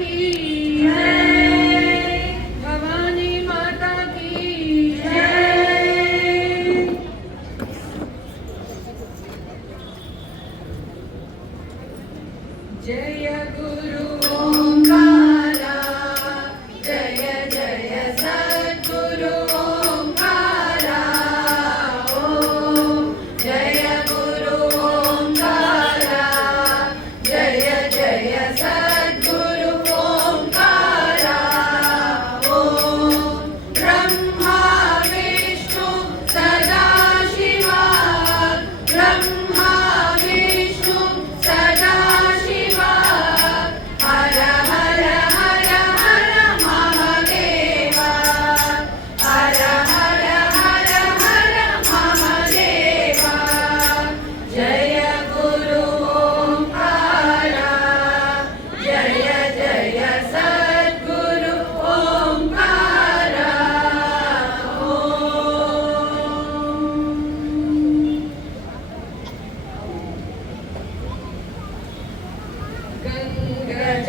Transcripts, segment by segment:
की जय, भवानी माता की जय। जय गुरु ओंकारा, जय जय सद्गुरु ओंकारा। ओम जय गुरु ओंकारा, जय जय सद्गुरु ओंकारा। ओम ब्रह्मा विष्णु सदाशिवा, ब्रह्मा विष्णु सदाशिवा। हर हर हर हर महादेवा, हर हर हर हर महादेवा। जय गुरु ओंकारा, जय जय सद्गुरु ओंकारा।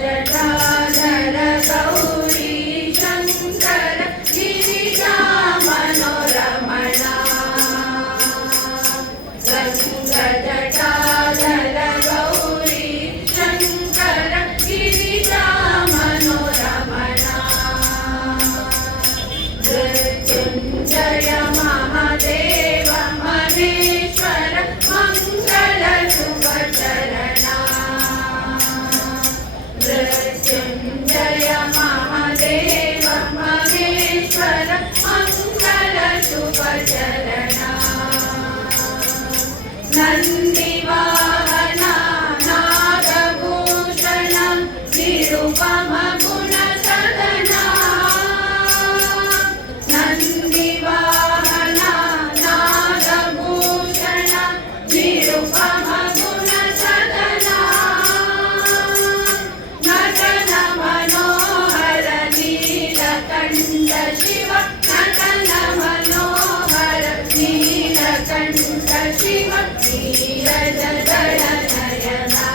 गंगजटाधर गौरी शंकर गिरिजा मनोरमणा। गंगजटाधर गौरी शंकर गिरिजा मनोरमणा। मृत्युंजय महादेव महेश्वर मंगल शुभचरणा। मृत्युंजय महादेव महेश्वर मंगल शुभचरणा। नंदिवाहना नागभूषण निरुपम गुणसदना। नंदिवाहना नागभूषण निरुपम गुणसदना। नटन मनोहर नीलकंठ शिव, नटन मनोहर नीलकंठ शिव। नीरज दल नयना,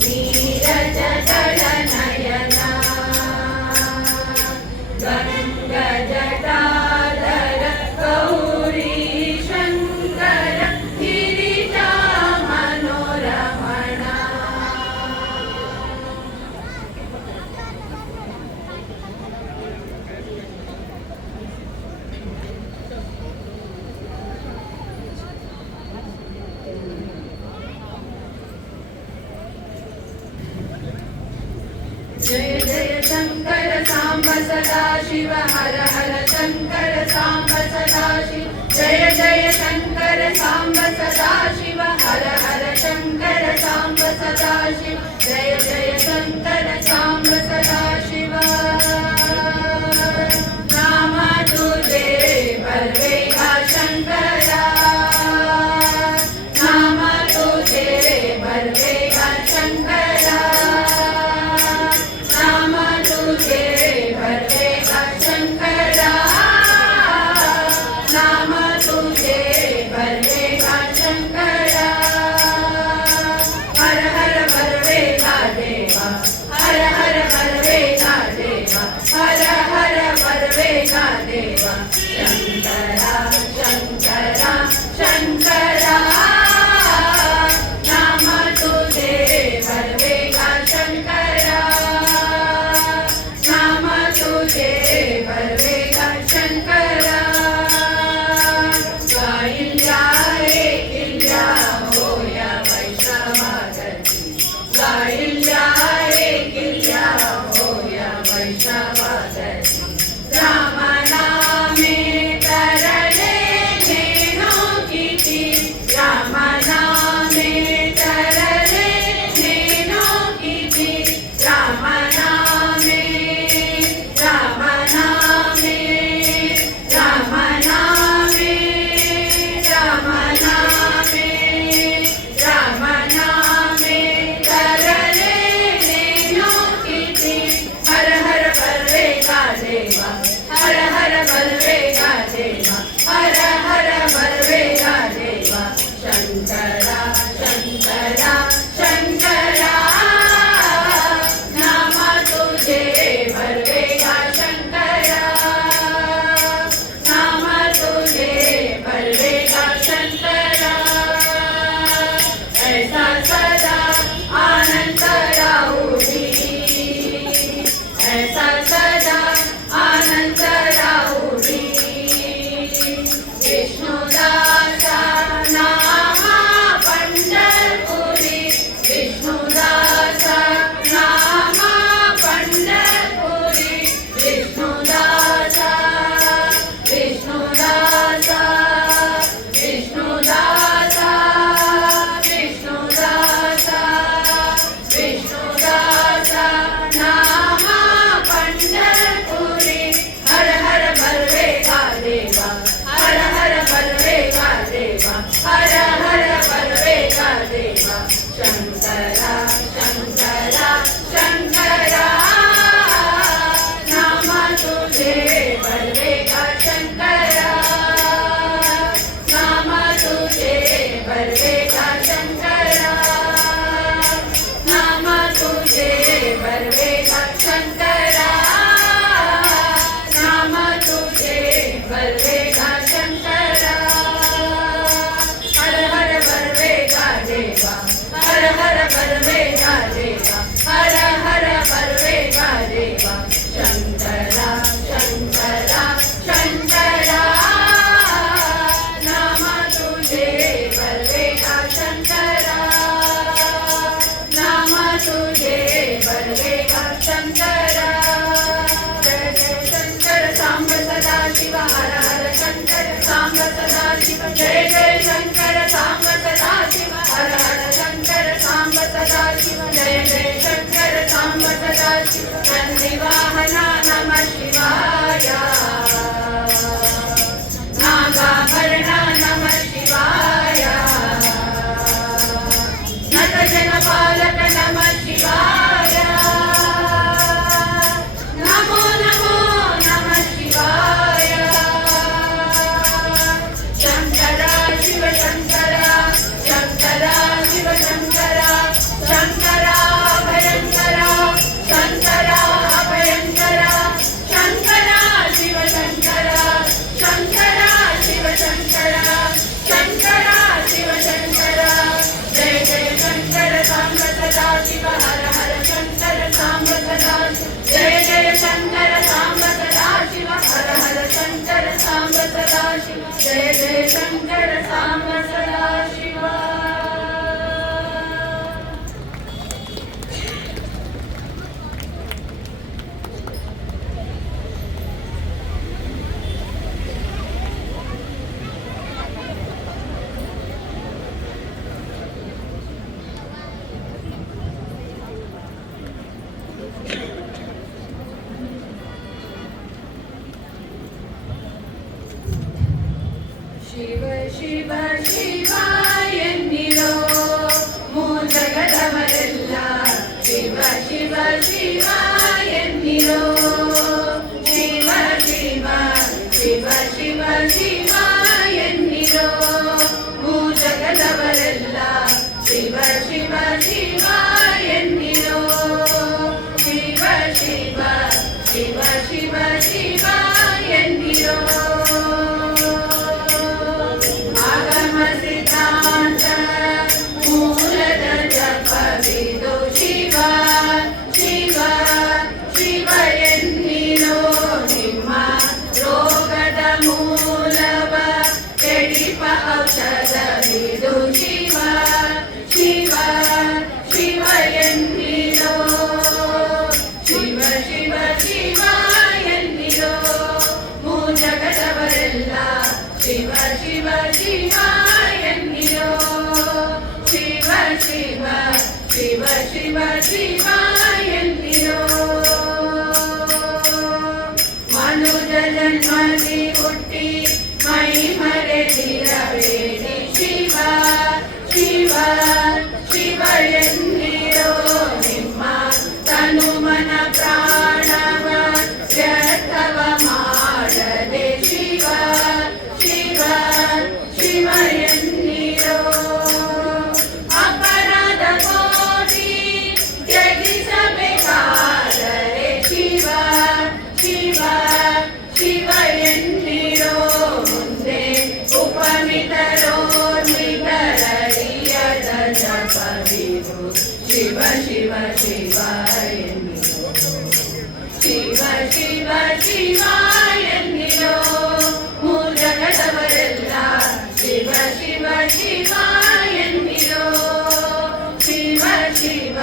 नीरज दल नयना। गंगजटाधर गौरी शंकर गिरिजा मनोरमणा। जय जय शंकर सांब सदा शिव, हर हर शंकर सांब सदा शिव। जय जय शंकर सांब सदा शिव, हर हर शंकर सांब सदा शिव। जय जय शंकर सांब सदा शिव। नाम तुझे बलवेगा शंकरा, नाम तुझे बलवेगा शंकरा। नाम तुझे बलवेगा शंकरा, नाम तुझे बलवेगा शंकरा। हर हर बलवेगा देवा, हर हर बलवेगा सदा शिव जय जय शंकर सांब सदा शिव नंदिवाहना नमः शिवाय नागाभरणा नमः शिवाय नटजनपालक नमः शिवाय नमो नमो नमः शिवाय शंकर शिव शंकर शंकर शिव शंकर शंकर भयंकर शंकर भयंकर शंकर शिव शंकर शंकर शिव शंकर शंकर शिव शंकर जय जय शंकर सांब सदा शिव हर हर शंकर सांब सदा शिव जय जय शंकर सांब सदा शिव हर हर शंकर सांब सदा शिव जय जय शंकर सांब सदा शिव ಶಿವ ಶಿವ ಶಿವಾಯನ್ನಿರೋ ಮೂಜಗದವರೆಲ್ಲ ಶಿವ ಶಿವ ಶಿವಾಯನ್ನಿರೋ ಶಿವ ಶಿವ ಶಿವ ಶಿವ ಶಿವಾಯನ್ನಿರೋ ಮೂಜಗದವರೆಲ್ಲ ಶಿವ ಶಿವ ಶಿವಾಯನ್ನಿರೋ ಶಿವ ಶಿವ ಶಿವ ಶಿವ ಶಿವಾಯನ್ನಿರೋ ಸಿದ್ಧಾಂತ ಮೂಲದ ಜಪವಿದು ಶಿವ ಶಿವ ಶಿವ ಎನ್ನಿರೋ ನಿಮ್ಮ ರೋಗದ ಮೂಲವ ಕೆಡಿಪ ಔಷಧವಿದು ಶಿವ ಶಿವ ಶಿವ ಎನ್ನಿರೋ ಶಿವ ಶಿವ ಶಿವ ಎನ್ನಿರೋ ಮೂಜಗದವರೆಲ್ಲ ಶಿವ ಶಿವ ಶಿವ ಎನ್ನಿರೋ ಶಿವ ಶಿವ ಶಿವ ಶಿವ ಶಿವ ಎನ್ನಿರೋ ಮನುಜ ಜನ್ಮದಿ ಹುಟ್ಟಿ ಮೈ ಮರೆತಿರಬೇಡಿ ಶಿವ ಶಿವ ಶಿವ ಎನ್ನಿರೋ ನಿಮ್ಮ ತನು ಮನ ಪ್ರಾಣವ ವ್ಯರ್ಥವ ಮಾಡದೆ ಶಿವ ಶಿವ ಶಿವ ಎನ್ನಿರೋ ಅಪರಾಧ ಕೋಟಿ ತ್ಯಜಿಸಬೇಕಾದರೆ ಶಿವ ಶಿವ ಶಿವ ಎನ್ನಿರೋ ಮುಂದೆ ಉಪಮಿತರೋರ್ಮಿತರರಿಯದ ಜಪವಿದು ಶಿವ ಶಿವ ಶಿವ ಎನ್ನಿರೋ ಶಿವ ಶಿವ ಶಿವ ಎನ್ನಿರೋ ಮೂಜಗದವರೆಲ್ಲ ಶಿವ ಶಿವ ಶಿವ ಎನ್ನಿರೋ ಶಿವ ಶಿವ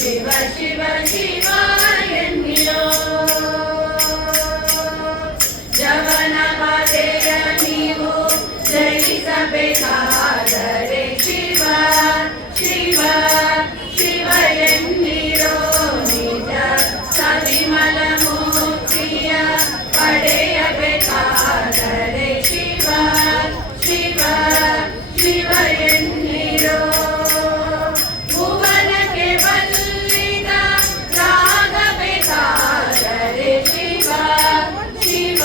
ಶಿವ ಶಿವ ಶಿವ ಎನ್ನಿರೋ ಜವನ ಬಾಧೆಯ ನೀವು ಜಯಿಸಬೇಕಾದರೆ ಶಿವ ಶಿವ ಶಿವ ಎನ್ನಿರೋ ನಿಜ ಸವಿಮಲ ಮುಕ್ತಿಯ ಪಡೆಯಬೇಕಾದರೆ ಶಿವ ಶಿವ ಶಿವ ಎನ್ನಿರೋ ಭುವನಕ್ಕೆ ಬಲ್ಲಿದ ರಾಗಬೇಕಾದರೆ ಶಿವ ಶಿವ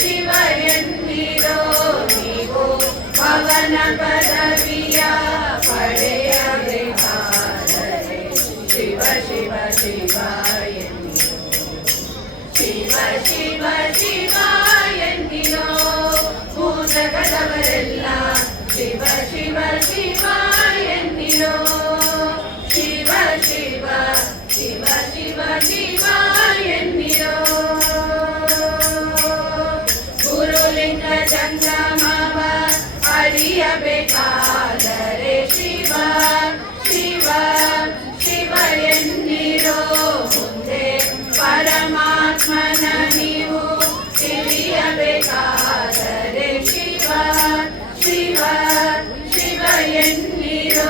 ಶಿವ ಎನ್ನಿರೋ ನೀವು ಪವನ ಪದವಿಯ ಪಡೆಯಬೇಕಾದರೆ ಶಿವ ಶಿವ ಶಿವ ಎನ್ನಿರೋ ಶಿವ ಶಿವ ಶಿವ ಎನ್ನಿರೋ ಮೂಜಗದವರೆಲ್ಲ ಶಿವ ಶಿವ ಶಿವ ಎನ್ನಿರೋ ಶಿವ ಶಿವ ಶಿವ ಶಿವ ಶಿವ ಎನ್ನಿರೋ ಗುರುಲಿಂಗ ಜಂಗಮವ ಅರಿಯಬೇಕಾದರೆ ಶಿವ ಶಿವ ಶಿವ ಎನ್ನಿರೋ ಮುಂದೆ ಪರಮಾತ್ಮನ ನೀವು ತಿಳಿಯಬೇಕಾದರೆ ಶಿವ ಶಿವ ಶಿವ ಎನ್ನಿರೋ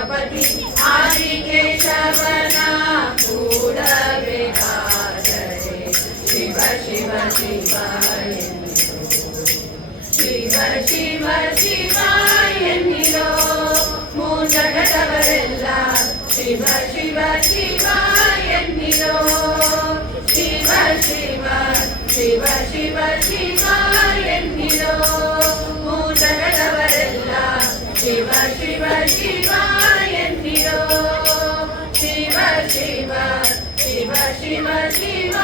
ಶಿವಪತಿ ಆದಿಕೇಶವನ ಕೂಡಬೇಕಾದರೆ ಶಿವ ಶಿವ ಶಿವ ಶಿವ ಶಿವ ಶಿವ ಎನ್ನಿರೋ ಮೂಜಗದವರೆಲ್ಲ ಶಿವ ಶಿವ ಶಿವ ಎನ್ನಿರೋ ಶಿವ ಶಿವ ಶಿವ ಶಿವ ಶಿವ ಎನ್ನಿರೋ ಮೂಜಗದವರೆಲ್ಲ ಶಿವ ಶಿವ ಶಿವ ಎನ್ನಿರೋ ಶಿವ ಶಿವ ಶಿವ ಶಿವ ಶಿವ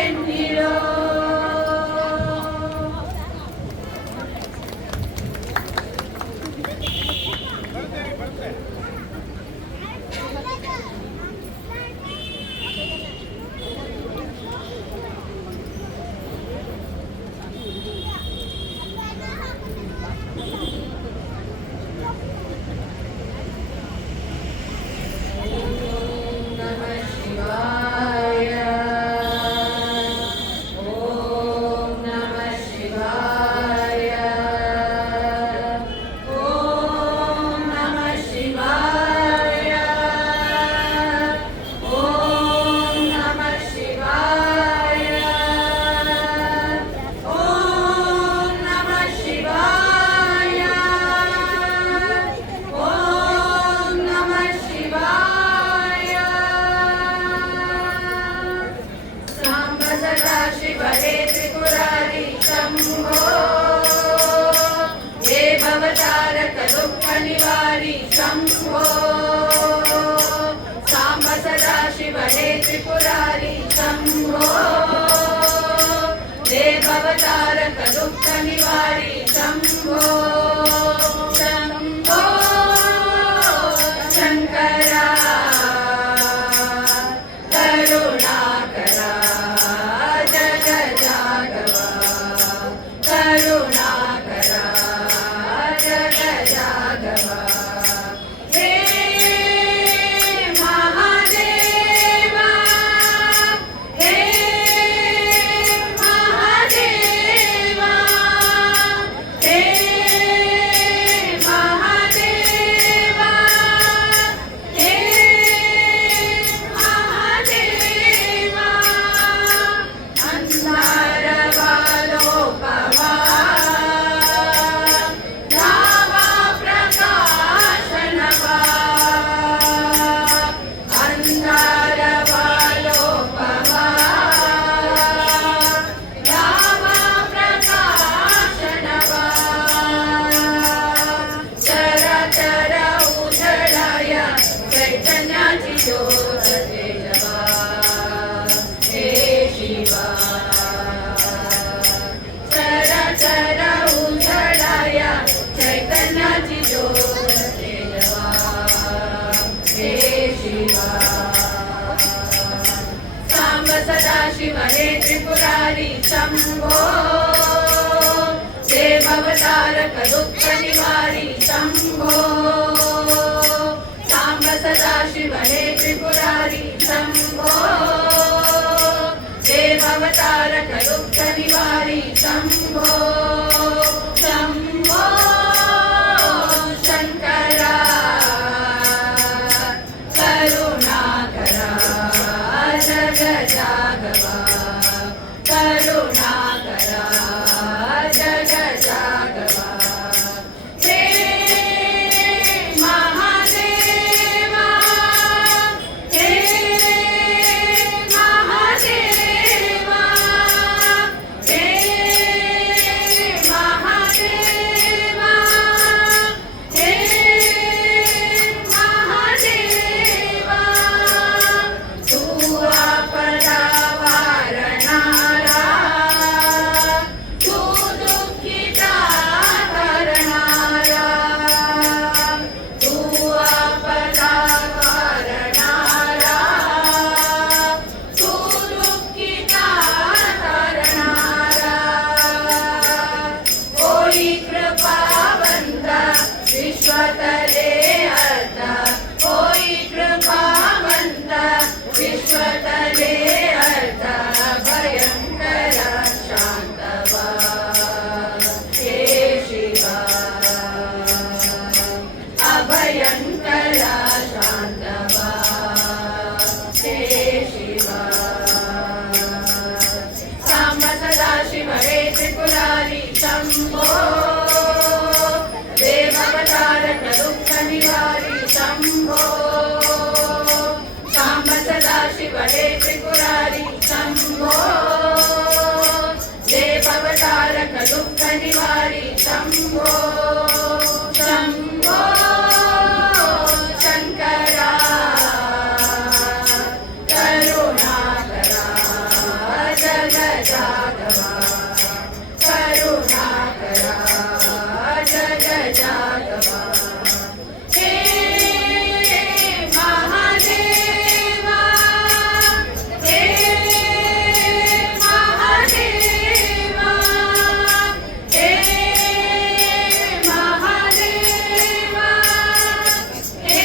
ಎನ್ನಿರೋ. निवारी शंभो सांब सदा शिव हे त्रिपुरारी शंभो देववतारक दुःख निवारी शंभो शंभो शंकरा करुणाकरा जग जागवा करुणाकरा जग जागवा हे महादेवा हे महादेवा हे महादेवा हे महादेवा अंधारवालोपवा धावा प्रकाशनवा अंधारवालोपवा धावा प्रकाशनवा चर चर उजळाय चैतन्याची ज्योत तेजवा हे शिवा चर चर उजळाय चैतन्याची ज्योत तेजवा हे शिवा सांब सदा शिव हे त्रिपुरारी शंभो देववतारक दुःख निवारी शंभो सांब सदा शिव हे त्रिपुरारी शंभो देववतारक दुःख निवारी शंभो शंभो शंकरा करुणाकरा जग जागवा करुणाकरा जग जागवा हे महादेवा हे महादेवा हे भयङ्कर शान्तवा हे शिव साम्ब सदा शिव हे त्रिपुरारी शम्भो देवावतारक दुःख निवारी शम्भो साम्ब सदा शिव हे त्रिपुरारी शम्भो देवावतारक दुःख निवारी शम्भो शम्भो शङ्करा करुणाकरा जगजागवा करुणाकरा जगजागवा हे महादेवा हे महादेवा हे महादेवा हे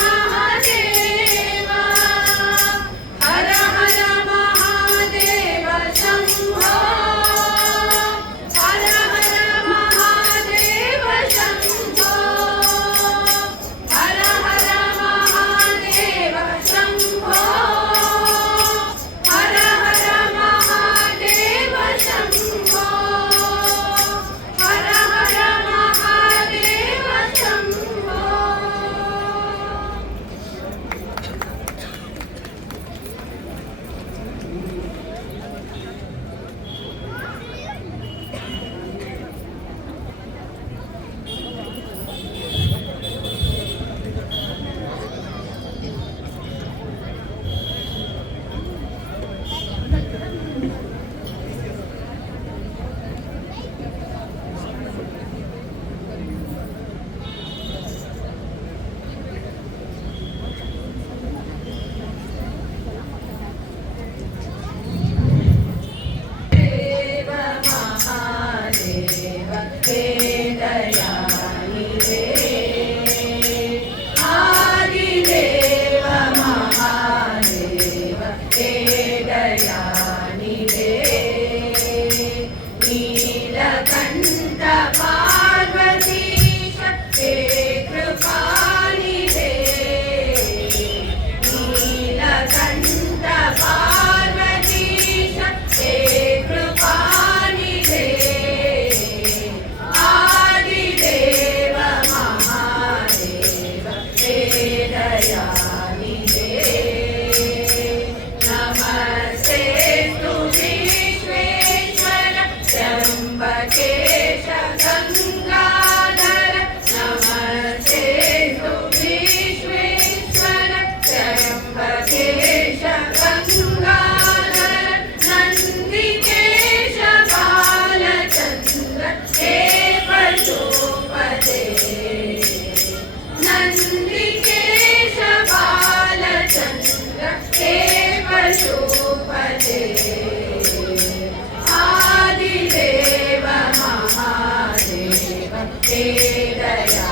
महादेवा हर हर महादेव शम्भो हर हर महादेव शम्भो हर हर महादेव शम्भो हर हर महादेव शम्भो हर हर महादेव शम्भो देव महादेव हे दयानि रे आदिदेव महादेव हे दयानि रे नीलकण्ठ पार्वतीश हे कृपानि रे नीलकण्ठ पार्वतीश हे कृपानि रे आदिदेव महादेव हे दयानि रे नमस्ते तु विश्वेश्वर त्र्यम्बकेश गङ्गाधर नमस्ते तु विश्वेश्वर त्र्यम्बकेश गङ्गाधर नन्दिकेश बालचन्द्र हे पशुपते नन्दिकेश बालचन्द्र हे पशुपते आदिदेव महादेव हे दया